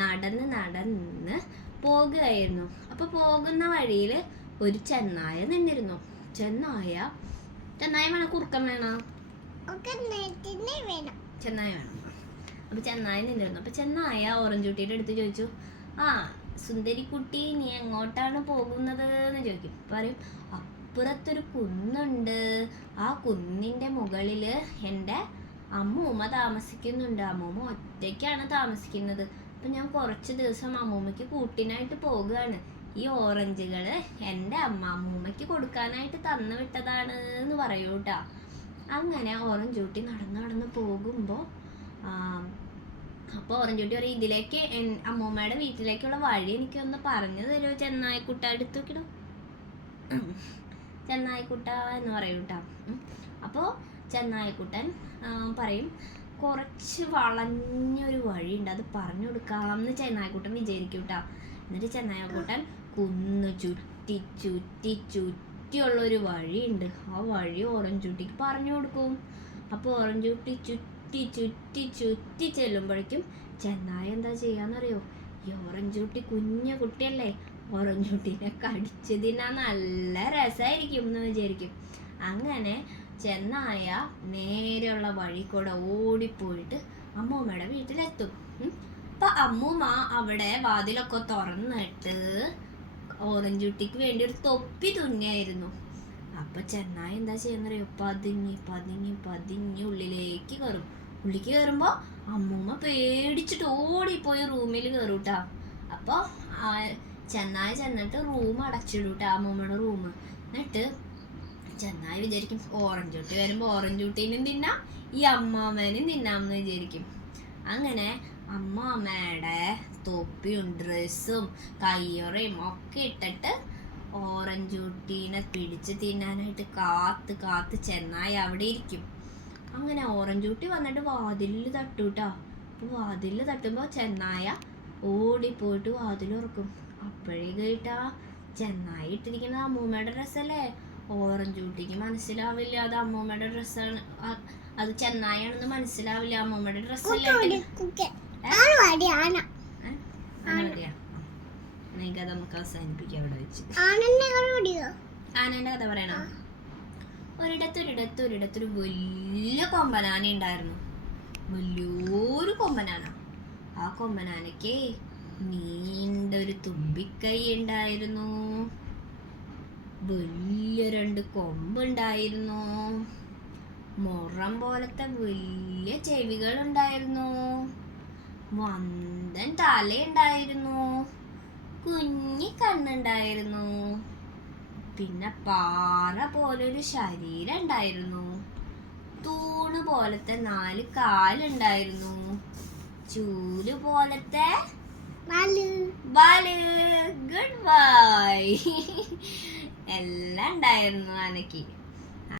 നടന്ന് നടന്ന് പോകുകയായിരുന്നു. അപ്പൊ പോകുന്ന വഴിയിൽ ഒരു ചെന്നായ നിന്നിരുന്നു. ചെന്നായ വേണം, കുറുക്കൻ വേണോ? ചെന്നായ വേണം. അപ്പൊ ചെന്നായ നിന്നിരുന്നു. അപ്പൊ ചെന്നായ ഓറഞ്ചുട്ടിയുടെ അടുത്ത് ചോദിച്ചു, ആ സുന്ദരിക്കുട്ടി, നീ എങ്ങോട്ടാണ് പോകുന്നത് എന്ന് ചോദിക്കും. പറയും, അപ്പുറത്തൊരു കുന്നുണ്ട്, ആ കുന്നിന്റെ മുകളില് എൻ്റെ അമ്മൂമ്മ താമസിക്കുന്നുണ്ട്. അമ്മൂമ്മ ഒറ്റയ്ക്കാണ് താമസിക്കുന്നത്. അപ്പൊ ഞാൻ കുറച്ച് ദിവസം അമ്മൂമ്മയ്ക്ക് കൂട്ടിനായിട്ട് പോകുകയാണ്. ഈ ഓറഞ്ചുകള് എൻ്റെ അമ്മൂമ്മയ്ക്ക് കൊടുക്കാനായിട്ട് തന്നു വിട്ടതാണ് എന്ന് പറയൂട്ടാ. അങ്ങനെ ഓറഞ്ചൂട്ടി നടന്ന് പോകുമ്പോ അപ്പൊ ഓറഞ്ചൂട്ടി പറയും, ഇതിലേക്ക് അമ്മൂമ്മയുടെ വീട്ടിലേക്കുള്ള വഴി എനിക്കൊന്ന് പറഞ്ഞു തരുമോ ചെന്നായിക്കുട്ട? എടുത്തു നോക്കിടും ചെന്നായിക്കുട്ട എന്ന് പറയൂട്ടാ. അപ്പോൾ ചെന്നായിക്കുട്ടൻ പറയും, കുറച്ച് വളഞ്ഞൊരു വഴിയുണ്ട്, അത് പറഞ്ഞു കൊടുക്കാമെന്ന് ചെന്നായിക്കുട്ടൻ വിചാരിക്കൂട്ടാ. എന്നിട്ട് ചെന്നായിക്കുട്ടൻ കുന്ന് ചുറ്റി ചുറ്റി ചുറ്റിയുള്ളൊരു വഴിയുണ്ട്, ആ വഴി ഓറഞ്ചൂട്ടിക്ക് പറഞ്ഞു കൊടുക്കും. അപ്പോൾ ഓറഞ്ചൂട്ടി ചുറ്റി ചുറ്റി ചുറ്റി ചെല്ലുമ്പോഴേക്കും ചെന്നായ എന്താ ചെയ്യാന്നറിയോ? ഈ ഓറഞ്ചൂട്ടി കുഞ്ഞു കുട്ടിയല്ലേ, ഓറഞ്ചൂട്ടിനെ കടിച്ചു തിന്നാൻ നല്ല രസമായിരിക്കും എന്ന് വിചാരിക്കും. അങ്ങനെ ചെന്നായ നേരെയുള്ള വഴി കൂടെ ഓടിപ്പോയിട്ട് അമ്മൂമ്മയുടെ വീട്ടിലെത്തും. അപ്പൊ അമ്മൂമ്മ അവിടെ വാതിലൊക്കെ തുറന്നിട്ട് ഓറഞ്ചുട്ടിക്ക് വേണ്ടി ഒരു തൊപ്പി തുന്നിയായിരുന്നു. അപ്പൊ ചെന്നായ എന്താ ചെയ്യുന്നറിയോ? പതിഞ്ഞ് പതിഞ്ഞ് പതിഞ്ഞ് ഉള്ളിലേക്ക് കയറും. ഉള്ളിലേക്ക് കയറുമ്പോ അമ്മൂമ്മ പേടിച്ചിട്ട് ഓടിപ്പോയി റൂമിൽ കയറൂട്ടാ. അപ്പൊ ചെന്നായ ചെന്നിട്ട് റൂം അടച്ചിടൂട്ടാ, അമ്മൂമ്മയുടെ റൂം. എന്നിട്ട് ചെന്നായ വിചാരിക്കും, ഓറഞ്ചൂട്ടി വരുമ്പോ ഓറഞ്ചൂട്ടീനും തിന്നാം, ഈ അമ്മാമ്മേനും തിന്നാമെന്ന് വിചാരിക്കും. അങ്ങനെ അമ്മാമ്മയുടെ തൊപ്പിയും ഡ്രസ്സും കയ്യൊറയും ഒക്കെ ഇട്ടിട്ട് ഓറഞ്ചൂട്ടീനെ പിടിച്ച് തിന്നാനായിട്ട് കാത്ത് കാത്ത് ചെന്നായ അവിടെ ഇരിക്കും. അങ്ങനെ ഓറഞ്ചൂട്ടി വന്നിട്ട് വാതിലിൽ തട്ടൂട്ടാ. അപ്പൊ വാതിലിൽ തട്ടുമ്പോ ചെന്നായ ഓടിപ്പോയിട്ട് വാതിൽ ഉറക്കും. അപ്പോഴേക്കായിട്ടാ ചെന്നായ ഇട്ടിരിക്കുന്ന അമ്മൂമ്മയുടെ ഡ്രസ്സല്ലേ. ഓറഞ്ചൂട്ടിക്ക് മനസ്സിലാവില്ല അത് അമ്മൂമ്മയുടെ ഡ്രസ്സാണ്, അത് ചെന്നായാണെന്ന് മനസ്സിലാവില്ല. അമ്മൂമ്മയുടെ ഡ്രസ്സല്ലേ. കഥ നമുക്ക് അവസാനിപ്പിക്കാം അവിടെ വെച്ച്. ആനന്റെ കഥ പറയണോ? ഒരിടത്തൊരു വലിയ കൊമ്പനാന ഉണ്ടായിരുന്നു. വലിയൊരു കൊമ്പനാന. ആ കൊമ്പനാനയ്ക്ക് നീണ്ടൊരു തുമ്പിക്കൈ ഉണ്ടായിരുന്നു. വലിയ 2 കൊമ്പുണ്ടായിരുന്നു. മുറം പോലത്തെ വലിയ ചെവികൾ ഉണ്ടായിരുന്നു. വന്തൻ തലയുണ്ടായിരുന്നു. കുഞ്ഞി കണ്ണുണ്ടായിരുന്നു. പിന്നെ പാറ പോലൊരു ശരീരം ഉണ്ടായിരുന്നു. തൂണ് പോലത്തെ 4 കാലുണ്ടായിരുന്നു. ചൂല് പോലത്തെ ഗുഡ് ബൈ എല്ലാം ഉണ്ടായിരുന്നു ആനയ്ക്ക്.